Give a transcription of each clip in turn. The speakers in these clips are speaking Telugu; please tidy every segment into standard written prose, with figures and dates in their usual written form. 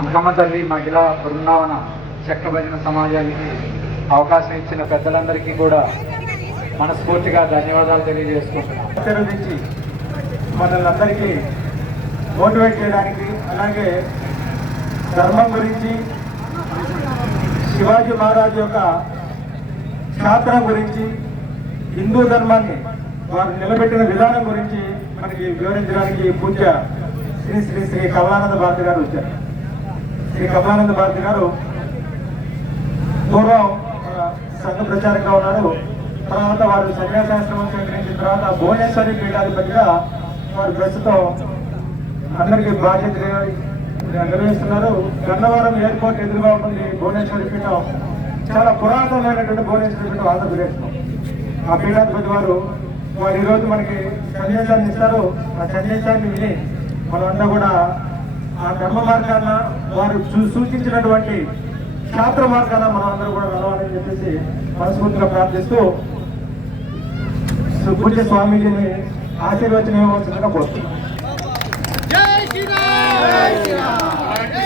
అంకమ్మ తల్లి మహిళా బృందావన చెక్క భజన సమాజానికి అవకాశం ఇచ్చిన పెద్దలందరికీ కూడా మనస్ఫూర్తిగా ధన్యవాదాలు తెలియజేసుకుంటున్నాం. నుంచి మనల్ని అందరికీ మోటివేట్ చేయడానికి, అలాగే ధర్మం గురించి, శివాజీ మహారాజ్ యొక్క క్షాత్రం గురించి, హిందూ ధర్మాన్ని వారు నిలబెట్టిన విధానం గురించి మనకి వివరించడానికి పూజ్య శ్రీ శ్రీ శ్రీ కమలానంద భారతి గారు వచ్చారు. శ్రీ కమలానంద భారతి గారు పూర్వం సంఘ ప్రచారంగా ఉన్నారు. తర్వాత వారు సన్యాసాశ్రమం స్వీకరించిన తర్వాత భువనేశ్వరి పీఠాధిపతిగా వారు ప్రస్తుతం అందరికీ బాధ్యత నిర్వహిస్తున్నారు. గన్నవరం ఎయిర్పోర్ట్ ఎదురుగా ఉంటుంది భువనేశ్వరి పీఠం. చాలా పురాతనమైనటువంటి భువనేశ్వరి పీఠం ఆంధ్రప్రదేశ్లో. ఆ పీఠాధిపతి వారు ఈరోజు మనకి సందేశాన్ని ఇస్తారు. ఆ సందేశాన్ని విని మనమంతా కూడా ఆ ధర్మ మార్గాన వారు సూచించినటువంటి శాస్త్ర మార్గాన మనం అందరూ కూడా నడవాలని చెప్పేసి మనస్ఫూర్తిగా ప్రార్థిస్తూ పూజ్య స్వామీజీని ఆశీర్వచనం ఇవ్వవలసిందిగా కోరుతున్నాం.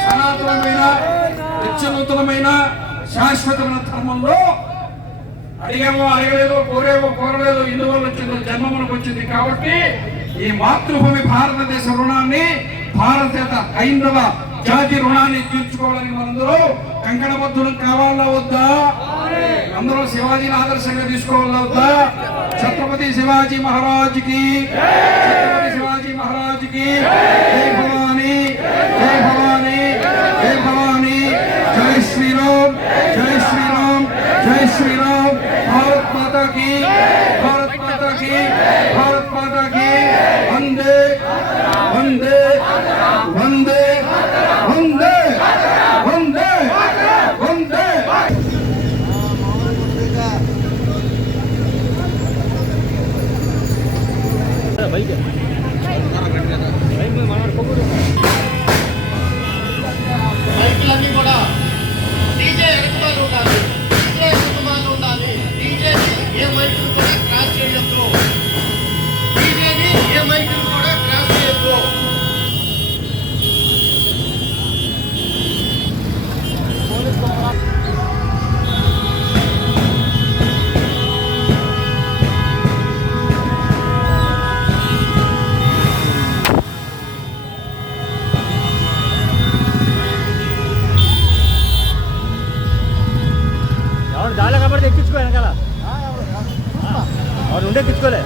సనాతనమైన నిత్యనూతనమైన శాశ్వతమైన ధర్మంలో అడిగేమో అడగలేదు, కోరేమో కోరలేదు, ఇందువల్ల వచ్చిందో జన్మ మనకు వచ్చింది. కాబట్టి ఈ మాతృభూమి భారతదేశ రుణాన్ని, భారతదేశ హైందవ జాతి రుణాన్ని తీర్చుకోవడానికి మనందరూ కంకణబద్ధులు కావాలా వద్దా? అందరూ శివాజీని ఆదర్శంగా తీసుకోవాలా వద్దా? ఛత్రపతి శివాజీ మహారాజ్కి, ఛత్రపతి శివాజీ మహారాజ్కి జై భవానీ, జై భవానీ, జై భవానీ, జై శ్రీరామ్, జై శ్రీరామ్, జై శ్రీరామ్. భారత్ మాతా की, भारत माता की, भारत माता की. वंदे वंदे वंदे वंदे वंदे वंदे. ఎక్కించుకో వెనకాల ఉండే ఎక్కించుకోలే